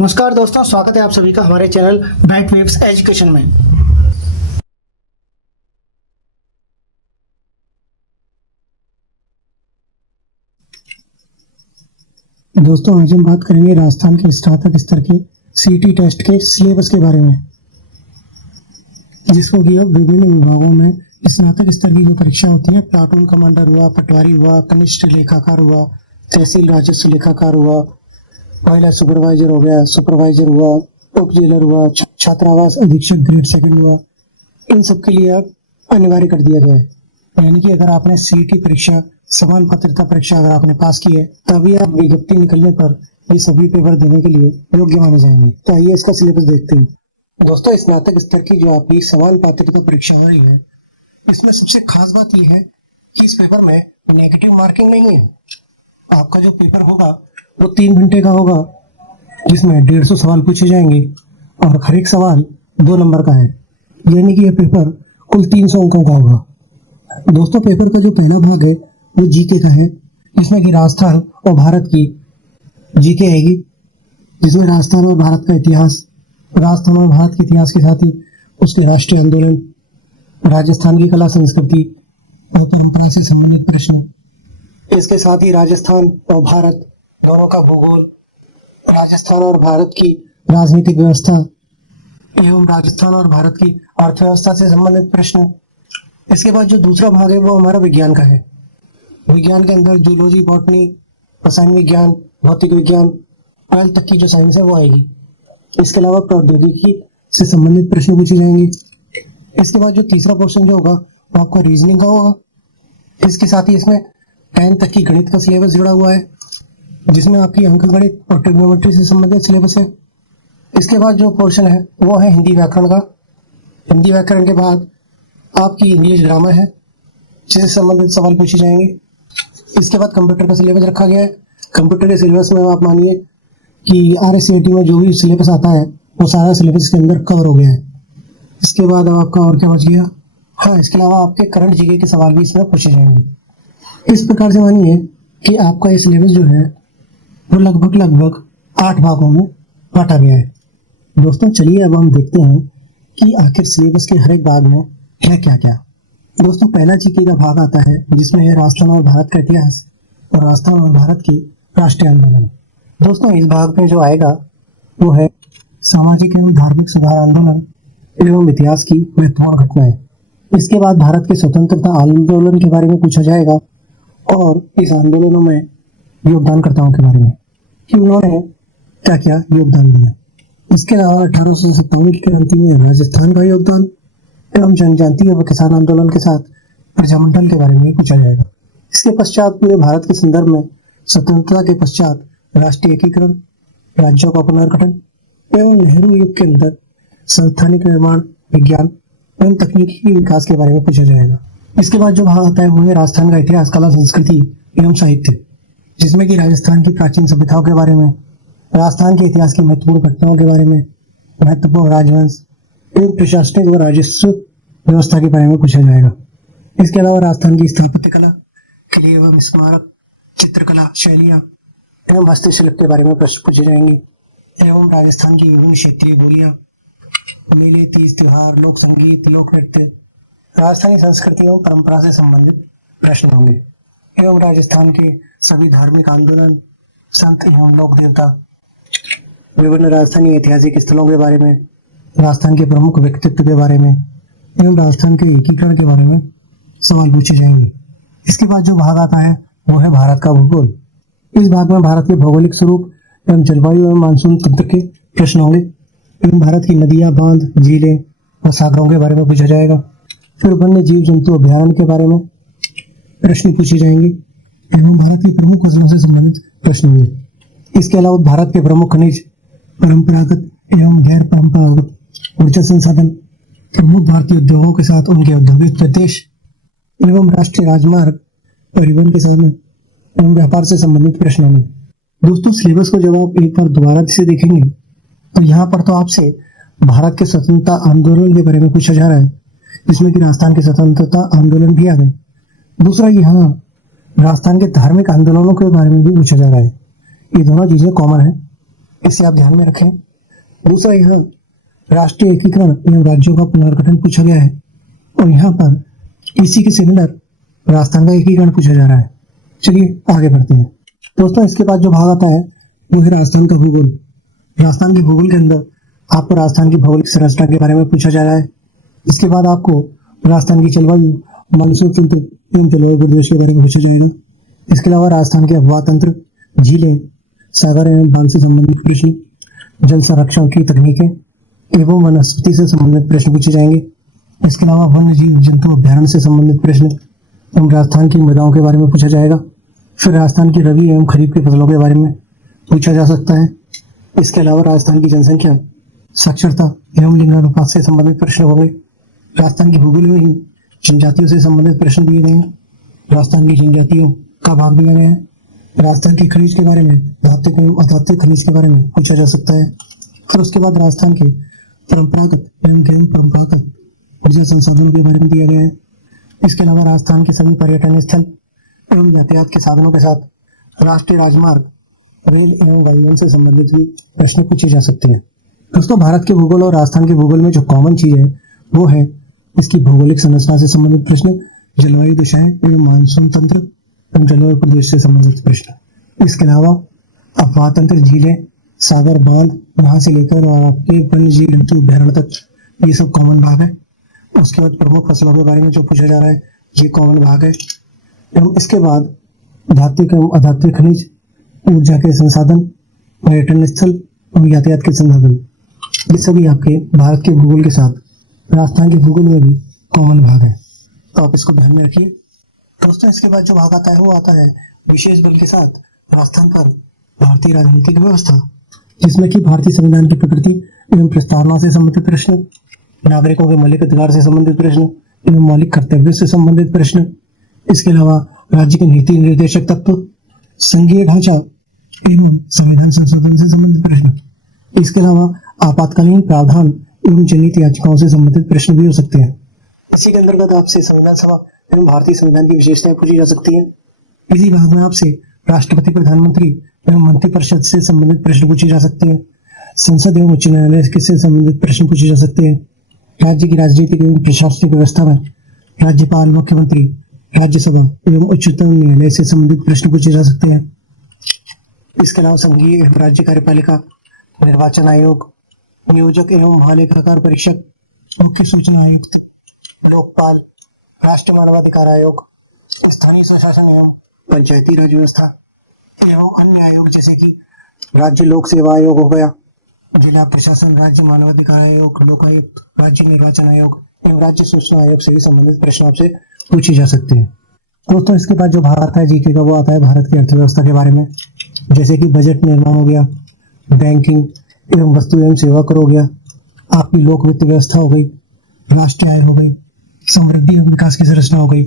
नमस्कार दोस्तों, स्वागत है आप सभी का हमारे चैनल ब्राइट वेव्स एजुकेशन में। दोस्तों आज हम बात करेंगे राजस्थान के स्नातक स्तर के सीटी टेस्ट के सिलेबस के बारे में, जिसको कि अब विभिन्न विभागों में स्नातक स्तर की जो परीक्षा होती है, प्लाटून कमांडर हुआ, पटवारी हुआ, कनिष्ठ लेखाकार हुआ, तहसील राजस्व लेखाकार हुआ, महिला सुपरवाइजर हो गया, सुपरवाइजर हुआ, उप जेलर हुआ, छात्रावास अधीक्षक ग्रेड सेकंड हुआ, इन सब के लिए अब अनिवार्य कर दिया गया है। यानी कि अगर आपने सीईटी परीक्षा, समान पात्रता परीक्षा अगर आपने पास की है, तभी आप विज्ञप्ति निकलने पर ये सभी पेपर देने के लिए योग्य माने जाएंगे। तो आइए इसका सिलेबस देखते हैं। दोस्तों, स्नातक स्तर की जो आपकी समान पात्रता परीक्षा हो रही है, इसमें सबसे खास बात यह है कि इस पेपर में नेगेटिव मार्किंग नहीं है। आपका जो पेपर होगा वो 3 घंटे का होगा, जिसमें 150 सवाल पूछे जाएंगे और हर एक सवाल 2 नंबर का है। यानी कि यह पेपर कुल 300 अंकों का होगा। दोस्तों, पेपर का जो पहला भाग है वो जीके का है, जिसमें कि राजस्थान और भारत की जीके आएगी, जिसमें राजस्थान और भारत का इतिहास, राजस्थान और भारत के इतिहास के साथ ही उसके राष्ट्रीय आंदोलन, राजस्थान की कला संस्कृति और परंपरा से संबंधित प्रश्न, इसके साथ ही राजस्थान और भारत दोनों का भूगोल, राजस्थान और भारत की राजनीतिक व्यवस्था एवं राजस्थान और भारत की अर्थव्यवस्था से संबंधित प्रश्न। इसके बाद जो दूसरा भाग है वो हमारा विज्ञान का है। विज्ञान के अंदर जूलॉजी, बॉटनी, रसायन विज्ञान, भौतिक विज्ञान, 12 तक की जो साइंस है वो आएगी। इसके अलावा प्रौद्योगिकी से संबंधित प्रश्न पूछे जाएंगे। इसके बाद जो तीसरा पोर्शन जो होगा वो आपका रीजनिंग का होगा। इसके साथ ही इसमें 10 तक की गणित का सिलेबस जुड़ा हुआ है, जिसमें आपकी अंकगणित और ट्रिग्नोमेट्री से संबंधित सिलेबस है। इसके बाद जो पोर्शन है वो है हिंदी व्याकरण का। हिंदी व्याकरण के बाद आपकी इंग्लिश ग्रामर है, जिससे संबंधित सवाल पूछे जाएंगे। इसके बाद कंप्यूटर का सिलेबस रखा गया है। कंप्यूटर के सिलेबस में आप मानिए कि RSCET में जो भी सिलेबस आता है वो सारा सिलेबस के अंदर कवर हो गया है। इसके बाद अब आपका और क्या बच गया? हाँ, इसके अलावा आपके करंट जीके के सवाल भी इसमें पूछे जाएंगे। इस प्रकार से मानिए कि आपका ये सिलेबस जो है वो लगभग 8 भागों में बांटा गया है। दोस्तों, चलिए अब हम देखते हैं कि आखिर सिलेबस के हर एक भाग में है क्या क्या। दोस्तों, पहला जीके का भाग आता है, जिसमें है राजस्थान और भारत का इतिहास और राजस्थान और भारत की राष्ट्रीय आंदोलन। दोस्तों, इस भाग में जो आएगा वो है सामाजिक एवं धार्मिक सुधार आंदोलन एवं इतिहास की महत्वपूर्ण घटनाएं। इसके बाद भारत के स्वतंत्रता आंदोलन के बारे में पूछा जाएगा और इस आंदोलनों में योगदानकर्ताओं के बारे में कि उन्होंने क्या क्या योगदान दिया। इसके अलावा 1857 की क्रांति में राजस्थान का योगदान एवं जनजातीय एवं किसान आंदोलन के साथ प्रजामंडल के बारे में पूछा जाएगा। इसके पश्चात पूरे भारत के संदर्भ में स्वतंत्रता के पश्चात राष्ट्रीय एकीकरण, राज्यों का पुनर्गठन एवं नेहरू युग के अंदर संस्थानिक निर्माण, विज्ञान एवं तकनीकी विकास के बारे में पूछा जाएगा। इसके बाद जो भाग आता है वो है राजस्थान का इतिहास, कला, संस्कृति एवं साहित्य, जिसमें कि राजस्थान की प्राचीन सभ्यताओं के बारे में, राजस्थान के इतिहास की महत्वपूर्ण घटनाओं के बारे में, महत्वपूर्ण राजवंश एवं प्रशासनिक व राजस्व व्यवस्था के बारे में पूछा जाएगा। इसके अलावा राजस्थान की स्थापत्य कला, किले एवं स्मारक, चित्रकला शैलियाँ एवं वास्तुशिल्प के बारे में प्रश्न पूछे जाएंगे एवं राजस्थान की विभिन्न क्षेत्रीय बोलियाँ, मेले, तीज त्योहार, लोक संगीत, लोक नृत्य, राजस्थानी संस्कृति एवं परंपरा से संबंधित प्रश्न होंगे एवं राजस्थान के सभी धार्मिक आंदोलन, संत एवं लोक देवता, विभिन्न राजस्थानी ऐतिहासिक स्थलों के बारे में, राजस्थान के प्रमुख व्यक्तित्व के बारे में एवं राजस्थान के एकीकरण के बारे में सवाल पूछे जाएंगे। इसके बाद जो भाग आता है वो है भारत का भूगोल। इस भाग में भारत के भौगोलिक स्वरूप एवं जलवायु एवं मानसून तंत्र के प्रश्न होंगे एवं भारत की नदियां, बांध, झीलें और सागरों के बारे में पूछा जाएगा। फिर वन्य जीव जंतु अभ्यारण्य के बारे में प्रश्न पूछे जाएंगे एवं भारत की प्रमुख फसलों से संबंधित प्रश्न होंगे। इसके अलावा भारत के प्रमुख खनिज, परंपरागत एवं गैर परंपरागत ऊर्जा संसाधन, प्रमुख भारतीय उद्योगों के साथ उनके औद्योगिक प्रदेश एवं राष्ट्रीय राजमार्ग, परिवहन के साधन एवं व्यापार से संबंधित प्रश्न होंगे। दोस्तों, सिलेबस को जब आप एक बार दोबारा से देखेंगे तो यहाँ पर तो आपसे भारत के स्वतंत्रता आंदोलन के बारे में पूछा जा रहा है, जिसमें कि राजस्थान के स्वतंत्रता आंदोलन भी आ गए। दूसरा, यहाँ राजस्थान के धार्मिक आंदोलनों के बारे में भी पूछा जा रहा है। ये दोनों चीजें कॉमन है। इसे आप ध्यान में रखें। दूसरा, यहाँ राष्ट्रीय एकीकरण एवं राज्यों का पुनर्गठन पूछा गया है और यहाँ पर इसी के सिमिलर राजस्थान का एकीकरण पूछा जा रहा है। चलिए आगे बढ़ते हैं दोस्तों। इसके बाद जो भाग आता है वो है राजस्थान का भूगोल। राजस्थान के भूगोल के अंदर आपको राजस्थान की भौगोलिक संरचना के बारे में पूछा जा रहा है। इसके बाद आपको राजस्थान की जलवायु, मानसून तंत्र एवं जलवायु परिदृश्य के बारे में पूछा जाएगा। इसके अलावा राजस्थान के अफवाह तंत्र, झीलें, सागर एवं बांध से संबंधित प्रश्न, जल संरक्षण की तकनीकें एवं वनस्पति से संबंधित प्रश्न पूछे जाएंगे। इसके अलावा वन्य जीव जंतु अभ्यारण्य से संबंधित प्रश्न एवं राजस्थान की मृदाओं के बारे में पूछा जाएगा। फिर राजस्थान की रबी एवं खरीफ की फसलों के बारे में पूछा जा सकता है। इसके अलावा राजस्थान की जनसंख्या, साक्षरता एवं लिंगानुपात से संबंधित प्रश्न होंगे। राजस्थान के भूगोल में ही जनजातियों से संबंधित प्रश्न दिए गए हैं। राजस्थान की जनजातियों का भाग दिया गया है। राजस्थान की खनिज के बारे में, धात्विक एवं अधात्विक खनिज के बारे में पूछा जा सकता है। फिर उसके बाद राजस्थान के परंपरागत एवं गैर परंपरागत ऊर्जा संसाधनों के बारे में दिया गया है। इसके अलावा राजस्थान के सभी पर्यटन स्थल एवं यातायात के साधनों के साथ राष्ट्रीय राजमार्ग, रेल एवं वायुयान से संबंधित भी प्रश्न पूछे जा सकते हैं। दोस्तों, भारत के भूगोल और राजस्थान के भूगोल में जो कॉमन चीज है वो है इसकी भौगोलिक संरचना से संबंधित प्रश्न, जलवायु दिशाएं एवं मानसून तंत्र एवं जलवायु प्रदेश से संबंधित प्रश्न। इसके अलावा अफवाह तंत्र, झीलें, सागर, बांध, यहाँ से लेकर और आपके वन्य जीव जंतु अभ्यारण्य तक, ये सब कॉमन भाग है। उसके बाद प्रमुख फसलों के बारे में जो पूछा जा रहा है ये कॉमन भाग है। एवं इसके बाद धात्विक एवं अधात्विक खनिज, ऊर्जा के संसाधन, पर्यटन स्थल और यातायात के संसाधन, ये सभी आपके भारत के भूगोल के साथ राजस्थान के भूगोल में भी कॉमन भाग है, तो आप इसको ध्यान में रखिए। दोस्तों, इसके बाद जो भाग आता है वो आता है विशेष बल के साथ राजस्थान पर भारतीय राजनीतिक व्यवस्था, जिसमें कि भारतीय संविधान की प्रकृति एवं प्रस्तावना से संबंधित प्रश्न, नागरिकों के मौलिक अधिकार से संबंधित प्रश्न एवं मौलिक कर्तव्य से संबंधित प्रश्न। इसके अलावा राज्य के नीति निर्देशक तत्व, संघीय ढांचा एवं संविधान संशोधन से संबंधित प्रश्न। इसके अलावा आपातकालीन प्रावधान एवं जनहित याचिकाओं से संबंधित प्रश्न भी हो सकते हैं। इसी के अंतर्गत आपसे संविधान सभा एवं भारतीय संविधान की विशेषताएं पूछी जा सकती हैं। इसी भाग में आपसे राष्ट्रपति, प्रधानमंत्री एवं मंत्रिपरिषद से संबंधित प्रश्न पूछे जा सकते हैं। संसद एवं उच्च न्यायालय से संबंधित प्रश्न पूछे जा सकते हैं। राज्य की राजनीतिक एवं प्रशासनिक व्यवस्था में राज्यपाल, मुख्यमंत्री, राज्यसभा एवं उच्चतम न्यायालय से संबंधित प्रश्न पूछे जा सकते हैं। इसके अलावा संघीय एवं राज्य कार्यपालिका, निर्वाचन आयोग, नियोजक एवं महालेखाकार परीक्षक, मुख्य सूचना आयुक्त, लोकपाल, राष्ट्रीय मानवाधिकार आयोग, स्थानीय स्वशासन एवं पंचायती राज व्यवस्था एवं अन्य आयोग जैसे कि राज्य लोक सेवा आयोग हो गया, जिला प्रशासन, राज्य मानवाधिकार आयोग, लोकायुक्त, राज्य निर्वाचन आयोग एवं राज्य सूचना आयोग से भी संबंधित प्रश्न आपसे पूछे जा सकते हैं। दोस्तों, इसके बाद जो भाग आता है जीके का वो आता है भारत की अर्थव्यवस्था के बारे में, जैसे कि बजट निर्माण हो गया, बैंकिंग एवं वस्तु एवं सेवा कर हो गया, आपकी लोक वित्त व्यवस्था हो गई, राष्ट्रीय आय हो गई, समृद्धि एवं विकास की संरचना हो गई,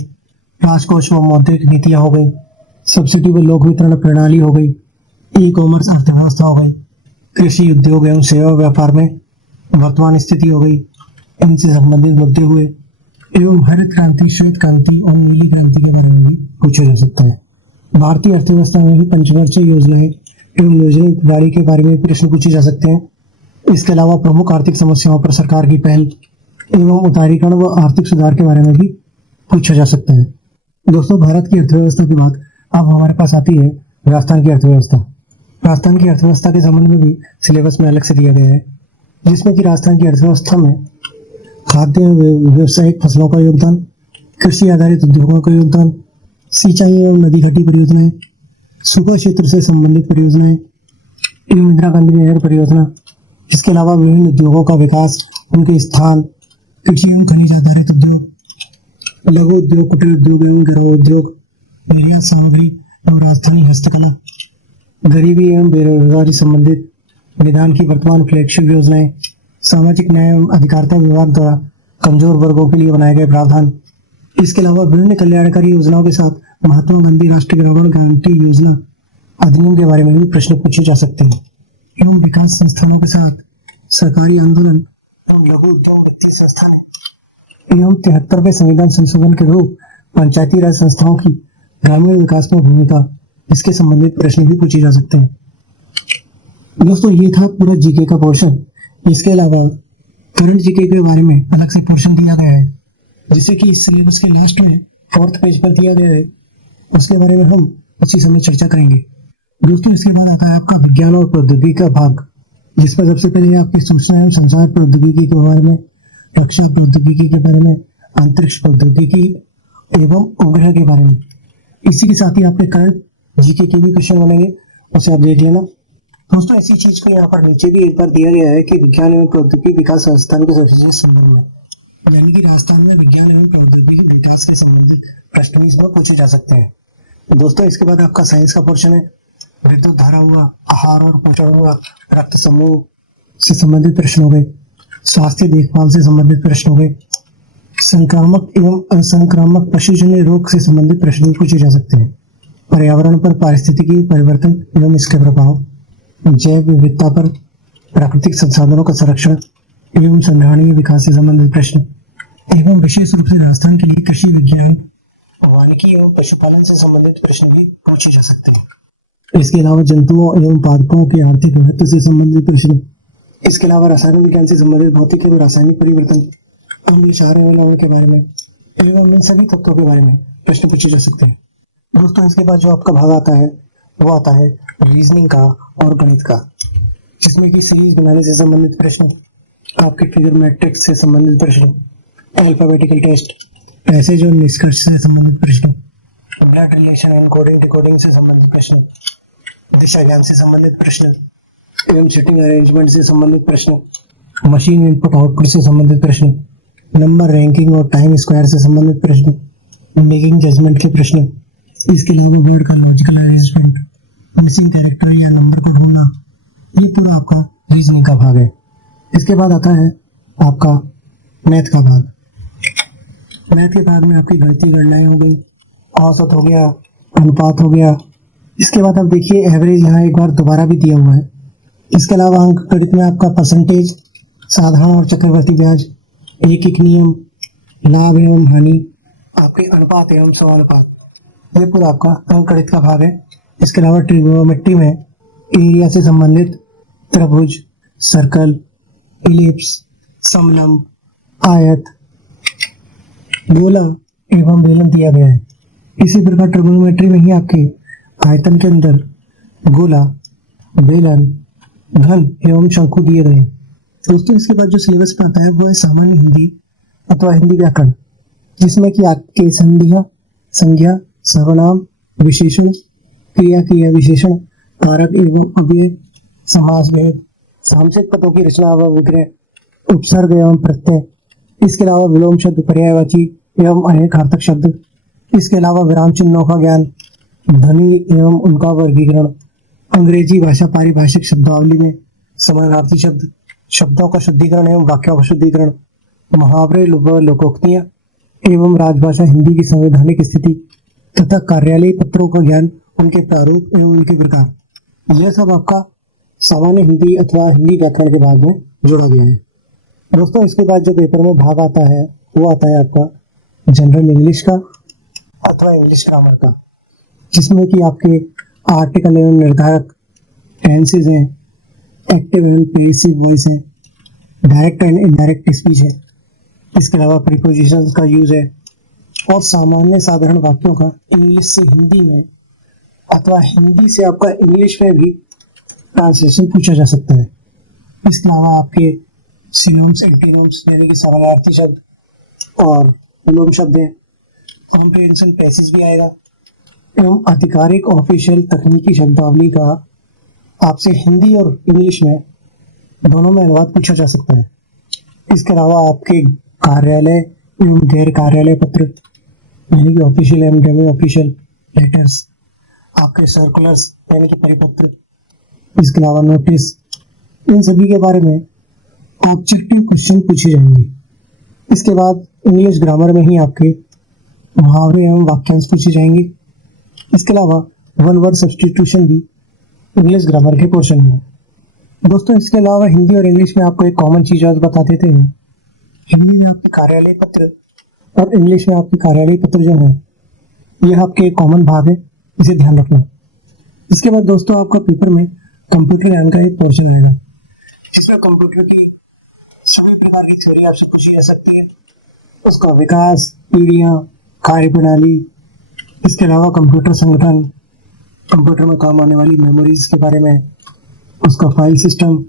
राजकोष व मौद्रिक नीतियां हो गई, सब्सिडी व लोक वितरण प्रणाली हो गई, ई कॉमर्स अर्थव्यवस्था हो गई, कृषि उद्योग एवं सेवा व्यापार में वर्तमान स्थिति हो गई, इनसे संबंधित मुद्दे हुए, एवं हरित क्रांति, श्वेत क्रांति और नीली क्रांति के बारे में भी पूछा जा सकता है। भारतीय अर्थव्यवस्था में भी पंचवर्षीय योजनाएं एवं योजना प्रणाली के बारे में प्रश्न पूछे जा सकते हैं। इसके अलावा प्रमुख आर्थिक समस्याओं पर सरकार की पहल एवं उदारीकरण व आर्थिक सुधार के बारे में भी पूछा जा सकता है। दोस्तों, भारत की अर्थव्यवस्था के बाद अब हमारे पास आती है राजस्थान की अर्थव्यवस्था। राजस्थान की अर्थव्यवस्था के संबंध में भी सिलेबस में अलग से दिया गया है, जिसमें कि राजस्थान की अर्थव्यवस्था में खाद्य व्यावसायिक फसलों का योगदान, कृषि आधारित उद्योगों का योगदान, सिंचाई एवं नदी घाटी परियोजनाएं, सूखा क्षेत्र से संबंधित परियोजनाएं एवं इंदिरा गांधी नहर परियोजना। इसके अलावा विभिन्न उद्योगों का विकास, उनके स्थान, कृषि एवं खनिज आधारित उद्योग, लघु उद्योग, कुटीर उद्योग एवं गिरोह उद्योग, निर्यात सामग्री एवं राजधानी हस्तकला, गरीबी एवं बेरोजगारी संबंधित निदान की वर्तमान फ्लैगशिप योजनाएं, सामाजिक न्याय एवं अधिकारिता विभाग द्वारा कमजोर वर्गों के लिए बनाए गए प्रावधान। इसके अलावा विभिन्न कल्याणकारी योजनाओं के साथ महात्मा गांधी राष्ट्रीय ग्रामीण गारंटी योजना अधिनियम के बारे में भी प्रश्न पूछे जा सकते हैं। एवं विकास संस्थानों के साथ सरकारी आंदोलन एवं लघु उद्योग वित्तीय संस्थाएं एवं 73वें संविधान संशोधन के रूप पंचायती राज संस्थाओं की ग्रामीण विकास में भूमिका, इसके संबंधित प्रश्न भी पूछे जा सकते हैं। दोस्तों ये था पूरा जीके का पोर्शन। इसके अलावा करंट जीके के बारे में अलग से पोर्शन दिया गया है, जिसे कि इस सिलेबस के लास्ट में 4th पेज पर दिया गया है। उसके बारे में हम उसी समय चर्चा करेंगे। दोस्तों इसके बाद आता है आपका विज्ञान और प्रौद्योगिकी का भाग, जिसमें सबसे पहले आपकी सूचना एवं संचार प्रौद्योगिकी के बारे में, रक्षा प्रौद्योगिकी के बारे में, अंतरिक्ष प्रौद्योगिकी एवं उपग्रह के बारे में। इसी के साथ ही आपके करंट जीके के भी क्वेश्चन बनेंगे, उसे आप देख लेना। दोस्तों इसी चीज को यहाँ पर नीचे भी एक बार दिया गया है कि विज्ञान एवं प्रौद्योगिकी विकास संस्थान के संबंध में, यानी कि राजस्थान में विज्ञान एवं प्रौद्योगिकी विकास के संबंधित प्रश्न भी इसमें पूछे जा सकते हैं। दोस्तों इसके बाद आपका साइंस का पोर्शन है। विद्युत धारा हुआ, आहार और पोषण हुआ, रक्त समूह से संबंधित प्रश्न हो गए, स्वास्थ्य देखभाल से संबंधित प्रश्न हो गए, संक्रामक एवं असंक्रामक पशुजन्य रोग से संबंधित प्रश्न भी पूछे जा सकते हैं। पर्यावरण पर पारिस्थितिकी परिवर्तन एवं इसके प्रभाव, जैव विविधता पर, प्राकृतिक संसाधनों का संरक्षण एवं संग्रहणीय विकास से संबंधित प्रश्न, एवं विशेष रूप से राजस्थान के लिए कृषि विज्ञान, वानिकी एवं पशुपालन से संबंधित प्रश्न भी पूछे जा सकते हैं। इसके अलावा जंतुओं एवं पादपों के आर्थिक महत्व से संबंधित प्रश्न, इसके अलावा रसायन विज्ञान से संबंधित भौतिक एवं रासायनिक परिवर्तन, अम्ल क्षार एवं लवण के बारे में एवं इन सभी तत्वों के बारे में प्रश्न पूछे जा सकते हैं। दोस्तों इसके बाद जो आपका भाग आता है वो आता है रीजनिंग का और गणित का, जिसमें कि सीरीज बनाने से संबंधित प्रश्न, आपके फिगर मैट्रिक्स से संबंधित प्रश्न, अल्फाबेटिकल टेस्ट, पैसेज और निष्कर्ष से संबंधित प्रश्न, blood relation and coding decoding से संबंधित प्रश्न, दिशा ज्ञान से संबंधित प्रश्न एवं सिटिंग अरेंजमेंट से संबंधित प्रश्न, मशीन इनपुट आउटपुट से संबंधित प्रश्न, नंबर रैंकिंग और टाइम स्क्वायर से संबंधित प्रश्न, मेकिंग जजमेंट के प्रश्न, इसके अलावा वर्ड का लॉजिकल अरेंजमेंट, मिसिंग कैरेक्टर या नंबर को ढूंढना, ये पूरा आपका रीजनिंग का भाग है। इसके बाद आता है आपका मैथ का भाग। मैथ के भाग में आपकी गणितीय गणनाएं हो गई, औसत हो गया, अनुपात हो गया। इसके बाद आप देखिए एवरेज यहाँ एक बार दोबारा भी दिया हुआ है। इसके अलावा अंक गणित में आपका परसेंटेज, साधारण और चक्रवर्ती ब्याज, एक नियम, लाभ एवं हानि, आपके अनुपात एवं समानुपात, ये पूरा आपका अंक गणित का भाग है। इसके अलावा ट्रिग्नोमेट्री में एरिया से संबंधित त्रिभुज, सर्कल, इलिप्स, समलंब, आयत, गोला एवं बेलन दिया गया है। इसी प्रकार ट्रिग्नोमेट्री में ही आपके आयतन के अंदर गोला, बेलन, घन एवं शंकु दिए गए। दोस्तों इसके बाद जो सिलेबस पे आता है वो है सामान्य हिंदी अथवा हिंदी व्याकरण, जिसमें कि आपके संधियां, संज्ञा, सर्वनाम, विशेषण, क्रिया, क्रिया विशेषण, कारक एवं अव्यय, समास भेद, सामसिक पदों की रचना व विग्रह, उपसर्ग एवं प्रत्यय, इसके अलावा विलोम शब्द, पर्यायवाची एवं अनेकार्थक शब्द, इसके अलावा विराम चिन्हों का ज्ञान, ध्वनि एवं उनका वर्गीकरण, अंग्रेजी भाषा पारिभाषिक शब्दावली में समानार्थी शब्द, शब्दों का शुद्धिकरण एवं वाक्यों का शुद्धिकरण, मुहावरे व लोकोक्तियां एवं राजभाषा हिंदी की संवैधानिक स्थिति तथा कार्यालय पत्रों का ज्ञान, उनके प्रारूप एवं उनके प्रकार, यह सब आपका सामान्य हिंदी अथवा हिंदी व्याकरण के भाग में जोड़ा गया है। दोस्तों इसके बाद जो पेपर में भाग आता है वो आता है आपका जनरल इंग्लिश का अथवा इंग्लिश ग्रामर का, जिसमें कि आपके आर्टिकल एवं निर्धारक, टेंसेज हैं, एक्टिव एंड पैसिव वॉइस है, डायरेक्ट एंड इनडायरेक्ट स्पीच है, इसके अलावा प्रीपोजिशंस का यूज है और सामान्य साधारण वाक्यों का इंग्लिश से हिंदी में अथवा हिंदी से आपका इंग्लिश में भी ट्रांसलेशन पूछा जा सकता है। इसके अलावा आपके सिनोम्स, एंटीनोम्स यानी कि समानार्थी शब्द और विलोम शब्द हैं, कॉम्प्रिहेंशन पैसेज भी आएगा एवं आधिकारिक ऑफिशियल तकनीकी शब्दावली का आपसे हिंदी और इंग्लिश में दोनों में अनुवाद पूछा जा सकता है। इसके अलावा आपके कार्यालय एवं गैर कार्यालय पत्र यानी कि ऑफिशियल एवं डेमी ऑफिशियल लेटर्स, आपके सर्कुलर्स यानी कि परिपत्र, इसके अलावा नोटिस, इन सभी के बारे में ऑब्जेक्टिव क्वेश्चन पूछे जाएंगे। इसके बाद इंग्लिश ग्रामर में ही आपके मुहावरे एवं वाक्यांश पूछे जाएंगे। इसके अलावा वन वर्ड सब्स्टिट्यूशन भी इंग्लिश ग्रामर के पोर्शन में है। दोस्तों इसके अलावा हिंदी और इंग्लिश में आपको एक कॉमन चीज आज बता देते हैं। हिंदी में आपके कार्यालय पत्र और इंग्लिश में आपके कार्यालय पत्र जो है यह आपके कॉमन भाग है, इसे ध्यान रखना। इसके बाद दोस्तों आपका पेपर में कंप्यूटर ज्ञान का एक पोर्शन रहेगा, जिसमें कंप्यूटर की सभी प्रकार की थ्योरी आपसे पूछी जा सकती है, उसका विकास, पीढ़ियाँ, कार्यप्रणाली, इसके अलावा कंप्यूटर संगठन, कंप्यूटर में काम आने वाली मेमोरीज के बारे में, उसका फाइल सिस्टम,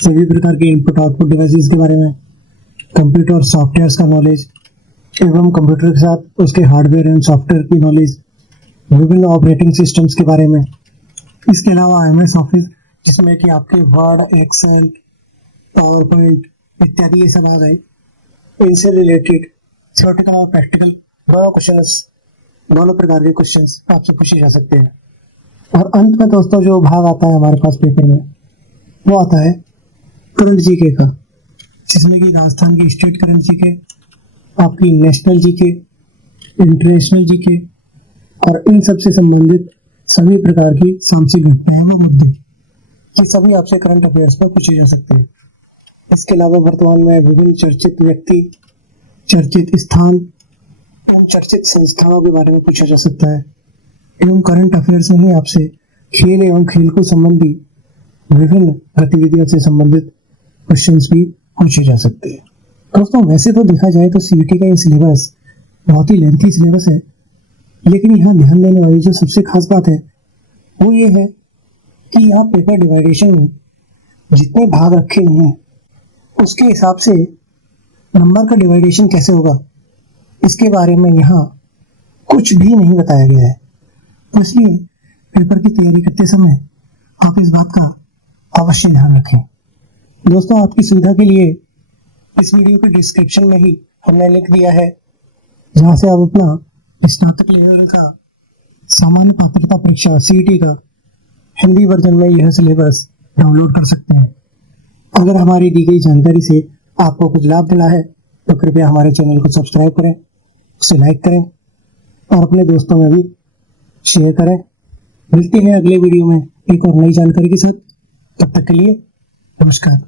सभी प्रकार के इनपुट आउटपुट डिवाइसेस के बारे में, कंप्यूटर सॉफ्टवेयर्स का नॉलेज एवं कंप्यूटर के साथ उसके हार्डवेयर एंड सॉफ्टवेयर की नॉलेज, विभिन्न ऑपरेटिंग सिस्टम्स के बारे में। इसके अलावा एमएस ऑफिस, जिसमें कि आपके वर्ड, एक्सेल, पावर पॉइंट इत्यादि ये सब आ गए, इनसे रिलेटेड थ्योरेटिकल और प्रैक्टिकल दोनों प्रकार के क्वेश्चंस आपसे पूछे जा सकते हैं। और अंत में दोस्तों जो भाग आता है हमारे पास पेपर में, वो आता है करंट जीके का, जिसमें कि राजस्थान की स्टेट करंट जीके, आपकी नेशनल जीके, इंटरनेशनल जीके और इन सब से संबंधित सभी प्रकार की सांख्यिक घटनाएं व मुद्दे, ये सभी आपसे करंट अफेयर्स में पूछे जा सकते हैं। इसके अलावा वर्तमान में विभिन्न चर्चित व्यक्ति, चर्चित स्थान एवं चर्चित संस्थानों के बारे में पूछा जा सकता है एवं करंट अफेयर्स में ही आपसे खेल एवं खेलकूद संबंधी विभिन्न गतिविधियों से संबंधित क्वेश्चंस भी पूछे जा सकते हैं। दोस्तों वैसे तो देखा जाए तो सीईटी का ये सिलेबस बहुत ही लेंथी सिलेबस है, लेकिन यहाँ ध्यान देने वाली जो सबसे खास बात है वो ये है कि यहाँ पेपर डिवाइडेशन में जितने भाग रखे हुए हैं उसके हिसाब से नंबर का डिवाइडेशन कैसे होगा, इसके बारे में यहाँ कुछ भी नहीं बताया गया है। तो इसलिए पेपर की तैयारी करते समय आप इस बात का अवश्य ध्यान रखें। दोस्तों आपकी सुविधा के लिए इस वीडियो के डिस्क्रिप्शन में ही हमने लिंक दिया है, जहाँ से आप अपना स्नातक लेवल का सामान्य पात्रता परीक्षा सीईटी का हिंदी वर्जन में यह सिलेबस डाउनलोड कर सकते हैं। अगर हमारी दी गई जानकारी से आपको कुछ लाभ मिला है तो कृपया हमारे चैनल को सब्सक्राइब करें, उसे लाइक करें और अपने दोस्तों में भी शेयर करें। मिलते हैं अगले वीडियो में एक और नई जानकारी के साथ। तब तक के लिए नमस्कार।